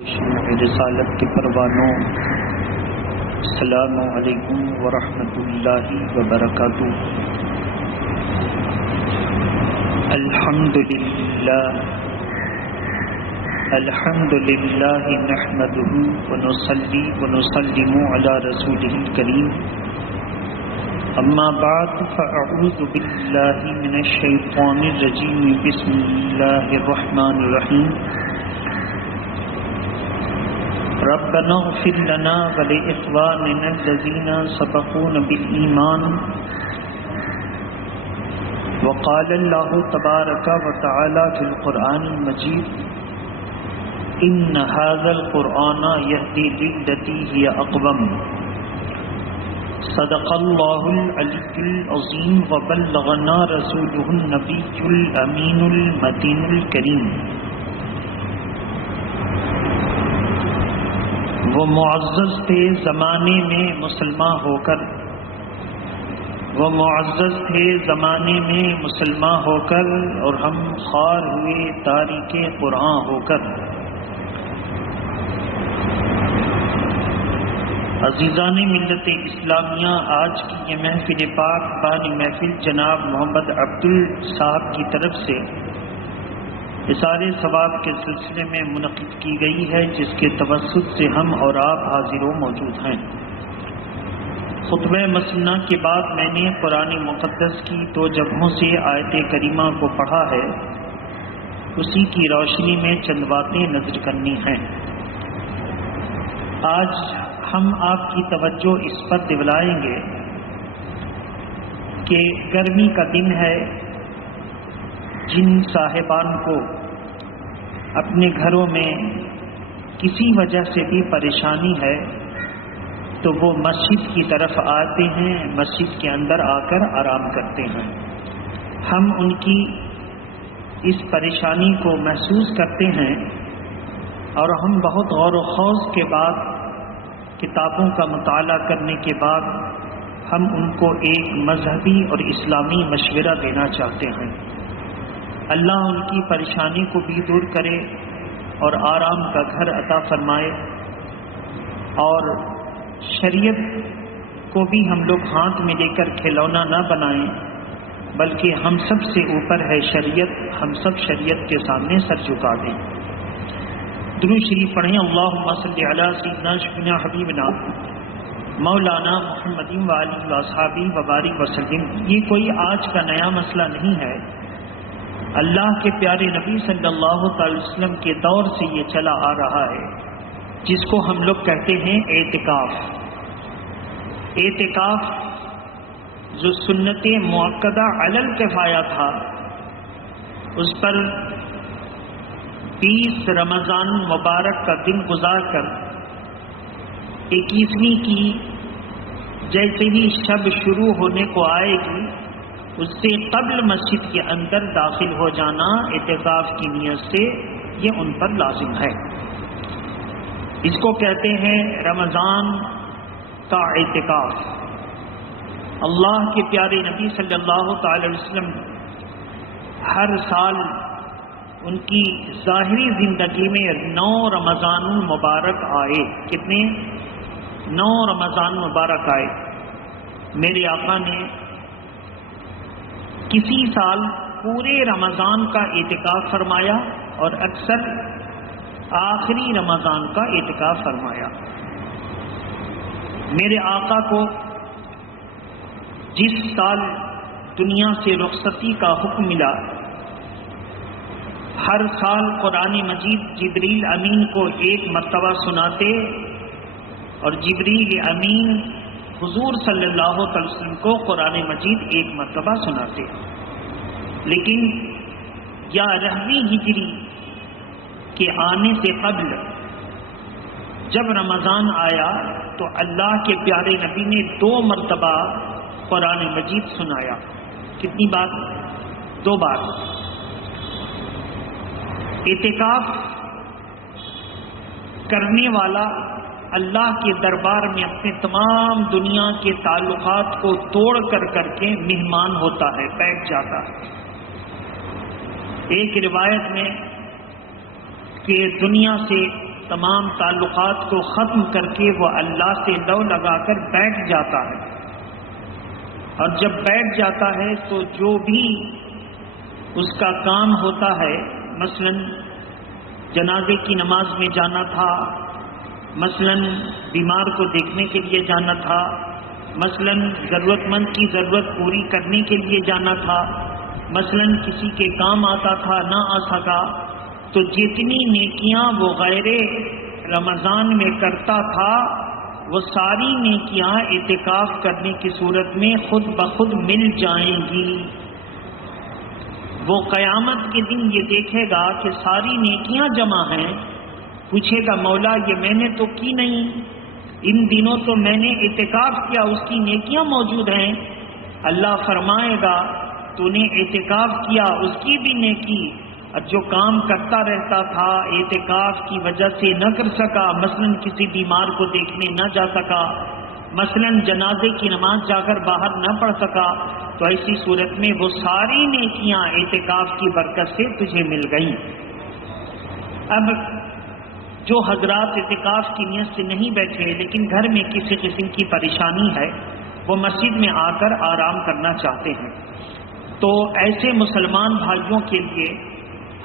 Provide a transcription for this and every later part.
رسالت کے پروانوں، السلام علیکم ورحمۃ اللہ وبرکاتہ۔ الحمد للہ نحمده ونصلي ونسلم على رسوله الكريم، اما بعد فاعوذ باللہ من الشیطان الرجیم، بسم اللہ الرحمن الرحیم۔ ربنا اغفر لنا ولإخواننا الذين سبقونا بالإيمان، وقال الله تبارك وتعالى في القرآن المجيد: إن هذا القرآن يهدي للتي هي أقوم۔ صدق الله العلي العظيم، وبلغنا رسوله النبي الأمين المتين الكريم۔ وہ معزز تھے زمانے میں مسلمان ہو کر، وہ معزز تھے زمانے میں مسلمان ہو کر، اور ہم خوار ہوئے تاریک قرآن ہو کر۔ عزیزان ملت اسلامیہ، آج کی یہ محفل پاک بانی محفل جناب محمد عبدل صاحب کی طرف سے اثار ثواب کے سلسلے میں منعقد کی گئی ہے، جس کے توسط سے ہم اور آپ حاضر و موجود ہیں۔ خطبہ مسنہ کے بعد میں نے قرآن مقدس کی 2 جگہوں سے آیت کریمہ کو پڑھا ہے، اسی کی روشنی میں چند باتیں نظر کرنی ہیں۔ آج ہم آپ کی توجہ اس پر دلائیں گے کہ گرمی کا دن ہے، جن صاحبان کو اپنے گھروں میں کسی وجہ سے بھی پریشانی ہے تو وہ مسجد کی طرف آتے ہیں، مسجد کے اندر آ کر آرام کرتے ہیں۔ ہم ان کی اس پریشانی کو محسوس کرتے ہیں، اور ہم بہت غور و خوض کے بعد، کتابوں کا مطالعہ کرنے کے بعد، ہم ان کو ایک مذہبی اور اسلامی مشورہ دینا چاہتے ہیں۔ اللہ ان کی پریشانی کو بھی دور کرے اور آرام کا گھر عطا فرمائے، اور شریعت کو بھی ہم لوگ ہاتھ میں لے کر کھلونا نہ بنائیں، بلکہ ہم سب سے اوپر ہے شریعت، ہم سب شریعت کے سامنے سر جھکا دیں۔ درود شریف پڑھیں، اللہم صلی علی سیدنا شفیعنا حبیبنا مولانا محمد وآلہ وصحبہ وبارک وسلم۔ یہ کوئی آج کا نیا مسئلہ نہیں ہے، اللہ کے پیارے نبی صلی اللہ تعالی وسلم کے دور سے یہ چلا آ رہا ہے، جس کو ہم لوگ کہتے ہیں اعتکاف۔ اعتکاف جو سنت مؤکدہ علی الکفایہ تھا، اس پر 20 رمضان مبارک کا دن گزار کر 21ویں کی جیسے ہی شب شروع ہونے کو آئے گی، اس سے قبل مسجد کے اندر داخل ہو جانا اعتکاف کی نیت سے، یہ ان پر لازم ہے۔ اس کو کہتے ہیں رمضان کا اعتکاف۔ اللہ کے پیارے نبی صلی اللہ تعالی وسلم ہر سال ان کی ظاہری زندگی میں 9 رمضان مبارک آئے۔ کتنے؟ 9 رمضان مبارک آئے۔ میرے آقا نے کسی سال پورے رمضان کا اعتکاف فرمایا، اور اکثر آخری رمضان کا اعتکاف فرمایا۔ میرے آقا کو جس سال دنیا سے رخصتی کا حکم ملا، ہر سال قرآن مجید جبریل امین کو 1 مرتبہ سناتے، اور جبریل امین حضور صلی اللہ علیہ وسلم کو قرآن مجید 1 مرتبہ سناتے۔ لیکن 11ویں ہجری کے آنے سے قبل جب رمضان آیا تو اللہ کے پیارے نبی نے 2 مرتبہ قرآن مجید سنایا۔ کتنی بار؟ 2 بار۔ اعتکاف کرنے والا اللہ کے دربار میں اپنے تمام دنیا کے تعلقات کو توڑ کر کے مہمان ہوتا ہے، بیٹھ جاتا ہے۔ ایک روایت میں کہ دنیا سے تمام تعلقات کو ختم کر کے وہ اللہ سے لو لگا کر بیٹھ جاتا ہے، اور جب بیٹھ جاتا ہے تو جو بھی اس کا کام ہوتا ہے، مثلا جنازے کی نماز میں جانا تھا، مثلا بیمار کو دیکھنے کے لیے جانا تھا، مثلا ضرورت مند کی ضرورت پوری کرنے کے لیے جانا تھا، مثلا کسی کے کام آتا تھا نہ آ سکا، تو جتنی نیکیاں وہ غیر رمضان میں کرتا تھا وہ ساری نیکیاں اعتکاف کرنے کی صورت میں خود بخود مل جائیں گی۔ وہ قیامت کے دن یہ دیکھے گا کہ ساری نیکیاں جمع ہیں، پوچھے گا مولا یہ میں نے تو کی نہیں، ان دنوں تو میں نے اعتکاف کیا، اس کی نیکیاں موجود ہیں۔ اللہ فرمائے گا تو نے اعتکاف کیا، اس کی بھی نیکی، اور جو کام کرتا رہتا تھا اعتکاف کی وجہ سے نہ کر سکا، مثلا کسی بیمار کو دیکھنے نہ جا سکا، مثلا جنازے کی نماز جا کر باہر نہ پڑھ سکا، تو ایسی صورت میں وہ ساری نیکیاں اعتکاف کی برکت سے تجھے مل گئیں۔ اب جو حضرات اعتکاف کی نیت سے نہیں بیٹھے لیکن گھر میں کسی قسم کی پریشانی ہے، وہ مسجد میں آ کر آرام کرنا چاہتے ہیں، تو ایسے مسلمان بھائیوں کے لیے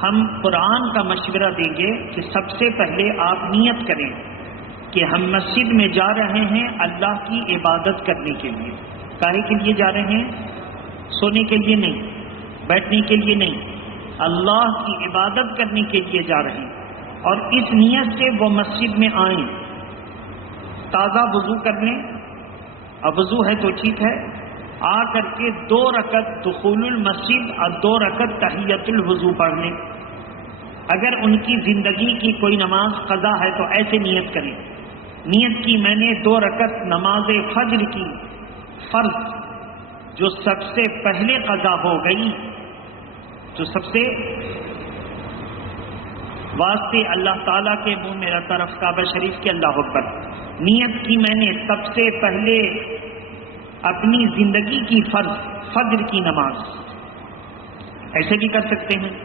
ہم قرآن کا مشورہ دیں گے کہ سب سے پہلے آپ نیت کریں کہ ہم مسجد میں جا رہے ہیں اللہ کی عبادت کرنے کے لیے۔ کاہے کے لیے جا رہے ہیں؟ سونے کے لیے نہیں، بیٹھنے کے لیے نہیں، اللہ کی عبادت کرنے کے لیے جا رہے ہیں، اور اس نیت سے وہ مسجد میں آئیں، تازہ وضو کر لیں، اب وضو ہے تو ٹھیک ہے، آ کر کے 2 رکعت دخول المسجد اور 2 رکعت تحیۃ الوضو پڑھ لیں۔ اگر ان کی زندگی کی کوئی نماز قضا ہے تو ایسے نیت کریں، نیت کی میں نے 2 رکعت نماز فجر کی فرض جو سب سے پہلے قضا ہو گئی، جو سب سے واسطے اللہ تعالیٰ کے منہ میرا طرف کعبہ شریف کے اللہ اکبر، نیت کی میں نے سب سے پہلے اپنی زندگی کی فرض فجر کی نماز، ایسے بھی کر سکتے ہیں،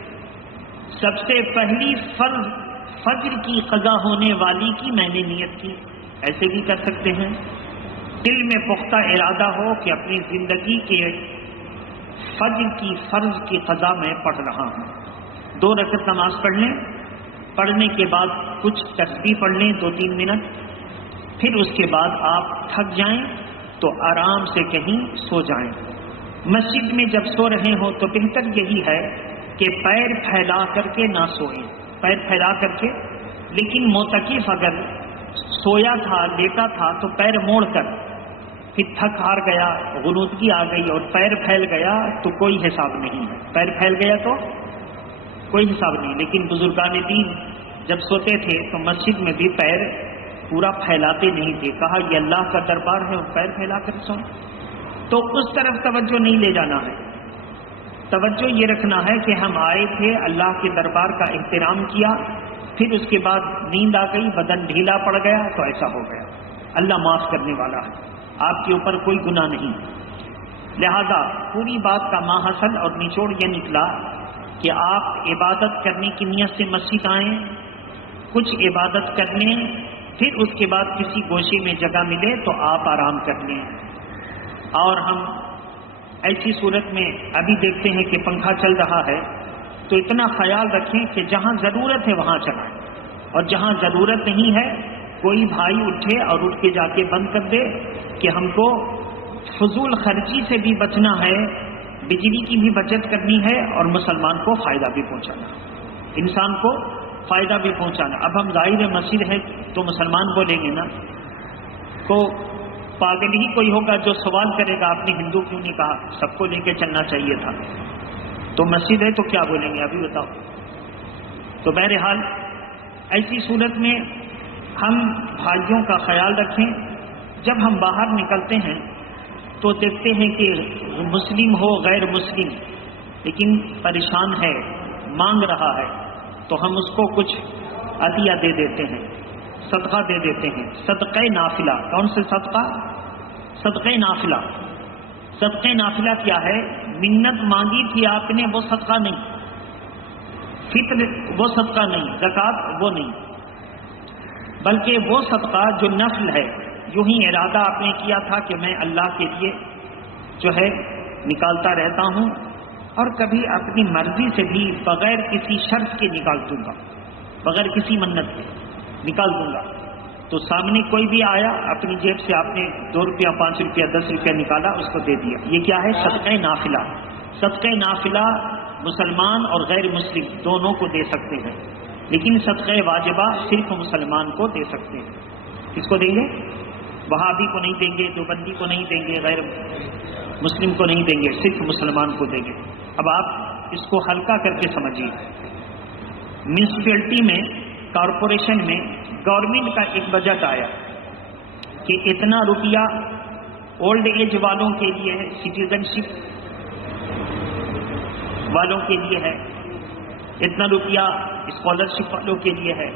سب سے پہلی فرض فجر کی قضا ہونے والی کی میں نے نیت کی، ایسے بھی کر سکتے ہیں۔ دل میں پختہ ارادہ ہو کہ اپنی زندگی کے فجر کی فرض کی قضا میں پڑھ رہا ہوں، 2 رکعت نماز پڑھ لیں، پڑھنے کے بعد کچھ تسبیح پڑھ لیں 2-3 منٹ، پھر اس کے بعد آپ تھک جائیں تو آرام سے کہیں سو جائیں۔ مسجد میں جب سو رہے ہوں تو بہتر یہی ہے کہ پیر پھیلا کر کے نہ سوئیں، پیر پھیلا کر کے، لیکن معتکف اگر سویا تھا لیٹا تھا تو پیر موڑ کر، پھر تھک ہار گیا، غنودگی آ گئی اور پیر پھیل گیا تو کوئی حساب نہیں ہے، پیر پھیل گیا تو کوئی حساب نہیں۔ لیکن بزرگان دین جب سوتے تھے تو مسجد میں بھی پیر پورا پھیلاتے نہیں تھے، کہا یہ اللہ کا دربار ہے اور پیر پھیلا کر سوئیں، تو اس طرف توجہ نہیں لے جانا ہے، توجہ یہ رکھنا ہے کہ ہم آئے تھے اللہ کے دربار کا احترام کیا، پھر اس کے بعد نیند آ گئی، بدن ڈھیلا پڑ گیا تو ایسا ہو گیا، اللہ معاف کرنے والا ہے، آپ کے اوپر کوئی گناہ نہیں۔ لہذا پوری بات کا ماحصل اور نچوڑ یہ نکلا کہ آپ عبادت کرنے کی نیت سے مسجد آئیں، کچھ عبادت کر لیں، پھر اس کے بعد کسی گوشے میں جگہ ملے تو آپ آرام کر لیں۔ اور ہم ایسی صورت میں ابھی دیکھتے ہیں کہ پنکھا چل رہا ہے تو اتنا خیال رکھیں کہ جہاں ضرورت ہے وہاں چلائیں، اور جہاں ضرورت نہیں ہے کوئی بھائی اٹھے اور اٹھ کے جا کے بند کر دے، کہ ہم کو فضول خرچی سے بھی بچنا ہے، بجلی کی بھی بچت کرنی ہے اور مسلمان کو فائدہ بھی پہنچانا، انسان کو فائدہ بھی پہنچانا۔ اب ہم ظاہر مسجد ہے تو مسلمان بولیں گے نا، تو پاگل ہی کوئی ہوگا جو سوال کرے گا آپ نے ہندو کیوں نہیں کہا، سب کو لے کے چلنا چاہیے تھا، تو مسجد ہے تو کیا بولیں گے ابھی بتاؤ۔ تو بہرحال ایسی صورت میں ہم بھائیوں کا خیال رکھیں، جب ہم باہر نکلتے ہیں تو دیکھتے ہیں کہ مسلم ہو غیر مسلم لیکن پریشان ہے، مانگ رہا ہے، تو ہم اس کو کچھ عطیہ دے دیتے ہیں، صدقہ دے دیتے ہیں، صدقہ نافلہ۔ کون سے صدقہ؟ صدقہ نافلہ۔ صدقہ نافلہ کیا ہے؟ منت مانگی تھی آپ نے وہ صدقہ نہیں، فطر وہ صدقہ نہیں، زکوٰۃ وہ نہیں، بلکہ وہ صدقہ جو نفل ہے، یوں ہی ارادہ آپ نے کیا تھا کہ میں اللہ کے لیے جو ہے نکالتا رہتا ہوں، اور کبھی اپنی مرضی سے بھی بغیر کسی شرط کے نکال دوں گا، بغیر کسی منت کے نکال دوں گا، تو سامنے کوئی بھی آیا، اپنی جیب سے آپ نے 2 روپیہ 5 روپیہ 10 روپیہ نکالا، اس کو دے دیا، یہ کیا ہے؟ صدقہ نافلہ۔ صدقہ نافلہ مسلمان اور غیر مسلم دونوں کو دے سکتے ہیں، لیکن صدقہ واجبہ صرف مسلمان کو دے سکتے ہیں۔ کس کو دیں گے؟ وہابی کو نہیں دیں گے، دیوبندی کو نہیں دیں گے، غیر مسلم کو نہیں دیں گے، صرف مسلمان کو دیں گے۔ اب آپ اس کو ہلکا کر کے سمجھیے، میونسپلٹی میں، کارپوریشن میں گورنمنٹ کا ایک بجٹ آیا کہ اتنا روپیہ اولڈ ایج والوں کے لیے ہے، سٹیزن شپ والوں کے لیے ہے، اتنا روپیہ اسکالرشپ والوں کے لیے ہے،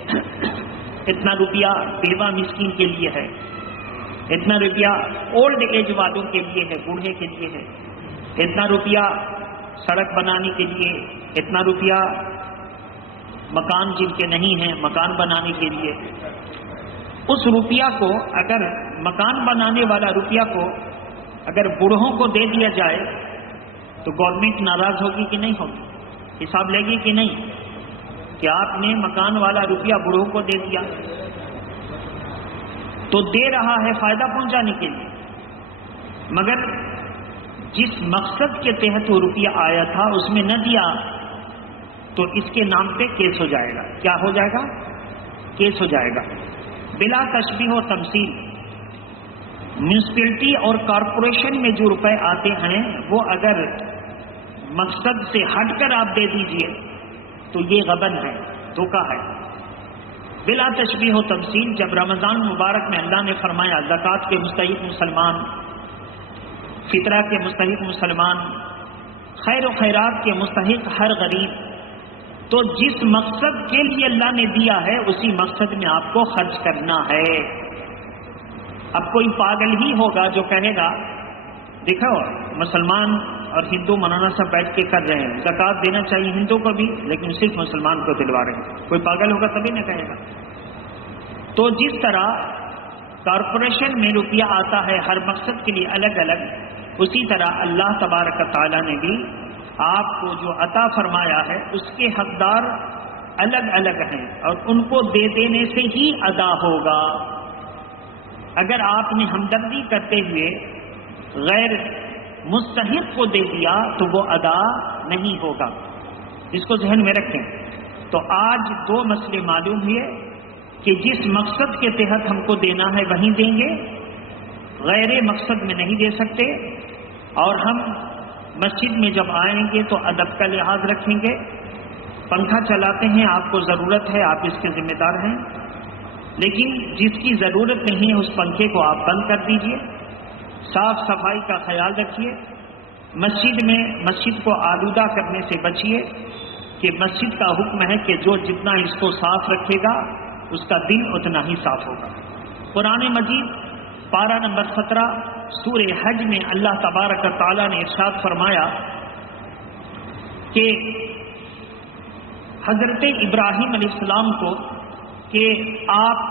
اتنا روپیہ بیوہ مسکین کے لیے ہے، اتنا روپیہ اولڈ ایج والوں کے لیے ہے، بوڑھے کے لیے ہے، اتنا روپیہ سڑک بنانے کے لیے، اتنا روپیہ مکان جن کے نہیں ہیں مکان بنانے کے لیے۔ اس روپیہ کو اگر مکان بنانے والا روپیہ کو اگر بوڑھوں کو دے دیا جائے تو گورنمنٹ ناراض ہوگی کہ نہیں ہوگی؟ حساب لے گی کہ نہیں کہ آپ نے مکان والا روپیہ بوڑھوں کو دے دیا؟ تو دے رہا ہے فائدہ پہنچانے کے لیے، مگر جس مقصد کے تحت وہ روپیہ آیا تھا اس میں نہ دیا تو اس کے نام پہ کیس ہو جائے گا۔ کیا ہو جائے گا؟ کیس ہو جائے گا۔ بلا تشبیہ و تمثیل، میونسپلٹی اور کارپوریشن میں جو روپے آتے ہیں وہ اگر مقصد سے ہٹ کر آپ دے دیجئے تو یہ غبن ہے، دھوکہ ہے۔ بلا تشبیہ و تمثیل، جب رمضان مبارک میں اللہ نے فرمایا زکوٰۃ کے مستحق مسلمان، فطرہ کے مستحق مسلمان، خیر و خیرات کے مستحق ہر غریب، تو جس مقصد کے لیے اللہ نے دیا ہے اسی مقصد میں آپ کو خرچ کرنا ہے۔ اب کوئی پاگل ہی ہوگا جو کہے گا دیکھو مسلمان اور ہندو مولانا صاحب بیٹھ کے کر رہے ہیں، زکوٰۃ دینا چاہیے ہندو کو بھی لیکن صرف مسلمان کو دلوا رہے ہیں، کوئی پاگل ہوگا تبھی نہ کہے گا۔ تو جس طرح کارپوریشن میں روپیہ آتا ہے ہر مقصد کے لیے الگ الگ، اسی طرح اللہ تبارک تعالیٰ نے بھی آپ کو جو عطا فرمایا ہے اس کے حقدار الگ الگ ہیں اور ان کو دے دینے سے ہی ادا ہوگا۔ اگر آپ نے ہمدردی کرتے ہوئے غیر مستحق کو دے دیا تو وہ ادا نہیں ہوگا، اس کو ذہن میں رکھیں۔ تو آج 2 مسئلے معلوم ہوئے کہ جس مقصد کے تحت ہم کو دینا ہے وہیں دیں گے، غیر مقصد میں نہیں دے سکتے، اور ہم مسجد میں جب آئیں گے تو ادب کا لحاظ رکھیں گے۔ پنکھا چلاتے ہیں، آپ کو ضرورت ہے، آپ اس کے ذمہ دار ہیں، لیکن جس کی ضرورت نہیں ہے اس پنکھے کو آپ بند کر دیجئے۔ صاف صفائی کا خیال رکھیے، مسجد میں مسجد کو آلودہ کرنے سے بچیے، کہ مسجد کا حکم ہے کہ جو جتنا اس کو صاف رکھے گا اس کا دل اتنا ہی صاف ہوگا۔ قرآن مجید پارہ نمبر 17 سورہ حج میں اللہ تبارک تعالیٰ نے ارشاد فرمایا کہ حضرت ابراہیم علیہ السلام کو کہ آپ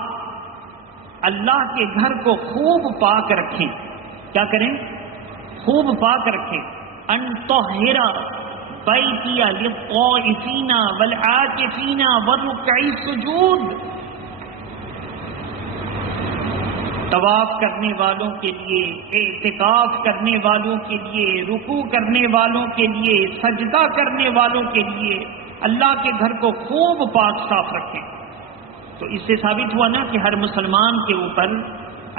اللہ کے گھر کو خوب پاک رکھیں۔ کیا کریں؟ خوب پاک رکھیں۔ ان طہر بیتی للطائفین والعاکفین والرکع السجود، طواف کرنے والوں کے لیے، اعتکاف کرنے والوں کے لیے، رکوع کرنے والوں کے لیے، سجدہ کرنے والوں کے لیے اللہ کے گھر کو خوب پاک صاف رکھیں۔ تو اس سے ثابت ہوا نا کہ ہر مسلمان کے اوپر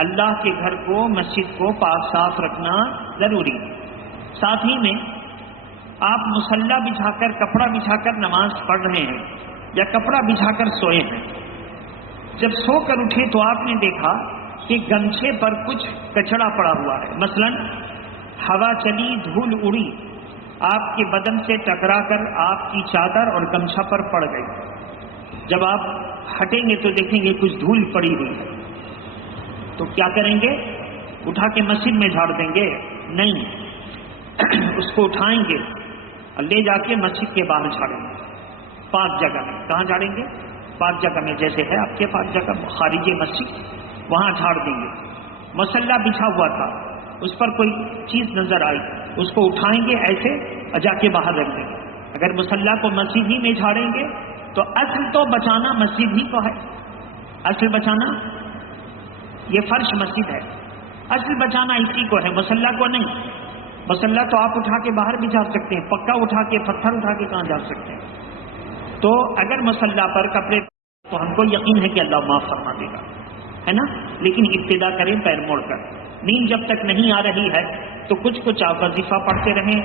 اللہ کے گھر کو، مسجد کو پاک صاف رکھنا ضروری ہے۔ ساتھ ہی میں آپ مصلی بچھا کر، کپڑا بچھا کر نماز پڑھ رہے ہیں یا کپڑا بچھا کر سوئے ہیں، جب سو کر اٹھے تو آپ نے دیکھا کہ گمچھے پر کچھ کچڑا پڑا ہوا ہے، مثلا ہوا چلی، دھول اڑی، آپ کے بدن سے ٹکرا کر آپ کی چادر اور گمچھا پر پڑ گئی۔ جب آپ ہٹیں گے تو دیکھیں گے کچھ دھول پڑی ہوئی ہے، تو کیا کریں گے؟ اٹھا کے مسجد میں جھاڑ دیں گے؟ نہیں، اس کو اٹھائیں گے اور لے جا کے مسجد کے باہر جھاڑیں گے، پاک جگہ میں۔ کہاں جھاڑیں گے؟ پاک جگہ میں جیسے ہے آپ کے پاک جگہ خارج مسجد، وہاں جھاڑ دیں گے. مصلی بچھا ہوا تھا، اس پر کوئی چیز نظر آئی، اس کو اٹھائیں گے ایسے اور جا کے باہر رکھ دیں گے. اگر مصلی کو مسجد ہی میں جھاڑیں گے تو اصل تو بچانا مسجد ہی کو ہے. اصل بچانا یہ فرش مسجد ہے، اصل بچانا اسی کو ہے، مصلی کو نہیں. مصلی تو آپ اٹھا کے باہر بھی جا سکتے ہیں، پکا اٹھا کے پتھر اٹھا کے کہاں جا سکتے ہیں. تو اگر مصلی پر کپڑے تو ہم کو یقین ہے کہ اللہ معاف فرما دے گا، ہے نا. لیکن ابتدا کریں پیر موڑ کر. نیند جب تک نہیں آ رہی ہے تو کچھ آپ وظیفہ پڑھتے رہیں،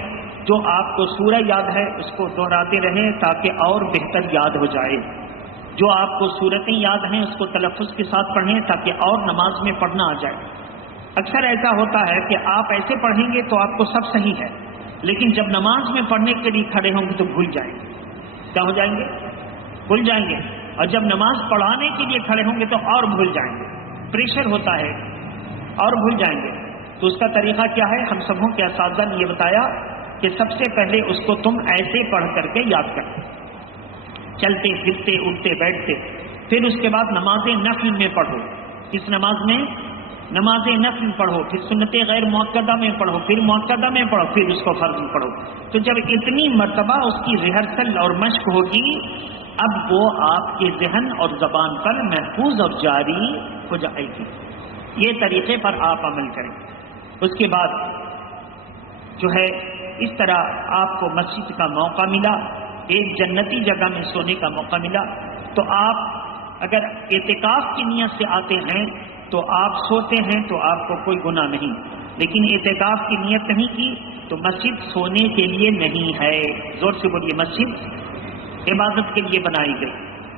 جو آپ کو سورہ یاد ہے اس کو دہراتے رہیں تاکہ اور بہتر یاد ہو جائے. جو آپ کو سورتیں یاد ہیں اس کو تلفظ کے ساتھ پڑھیں تاکہ اور نماز میں پڑھنا آ جائے. اکثر ایسا ہوتا ہے کہ آپ ایسے پڑھیں گے تو آپ کو سب صحیح ہے، لیکن جب نماز میں پڑھنے کے لیے کھڑے ہوں گے تو بھول جائیں گے. کیا ہو جائیں گے؟ بھول جائیں گے. اور جب نماز پڑھانے کے لیے کھڑے ہوں گے تو اور بھول جائیں گے. پریشر ہوتا ہے اور بھول جائیں گے. تو اس کا طریقہ کیا ہے؟ ہم سبوں کے اساتذہ نے یہ بتایا کہ سب سے پہلے اس کو تم ایسے پڑھ کر کے یاد کرو، چلتے پھرتے اٹھتے بیٹھتے. پھر اس کے بعد نماز نفل میں پڑھو. کس نماز میں؟ نماز نفل پڑھو. پھر سنت غیر مؤکدہ میں پڑھو، پھر مؤکدہ میں پڑھو، پھر اس کو فرض میں پڑھو. تو جب اتنی مرتبہ اس کی ریہرسل اور مشق ہوگی، اب وہ آپ کے ذہن اور زبان پر محفوظ اور جاری ہو جائے گی. یہ طریقے پر آپ عمل کریں. اس کے بعد جو ہے اس طرح آپ کو مسجد کا موقع ملا، ایک جنتی جگہ میں سونے کا موقع ملا، تو آپ اگر اعتکاف کی نیت سے آتے ہیں تو آپ سوتے ہیں تو آپ کو کوئی گناہ نہیں. لیکن اعتکاف کی نیت نہیں کی تو مسجد سونے کے لیے نہیں ہے. زور سے بولیے، مسجد عبادت کے لیے بنائی گئی.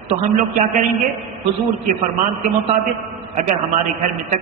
تو ہم لوگ کیا کریں گے؟ حضور کے فرمان کے مطابق اگر ہمارے گھر میں تک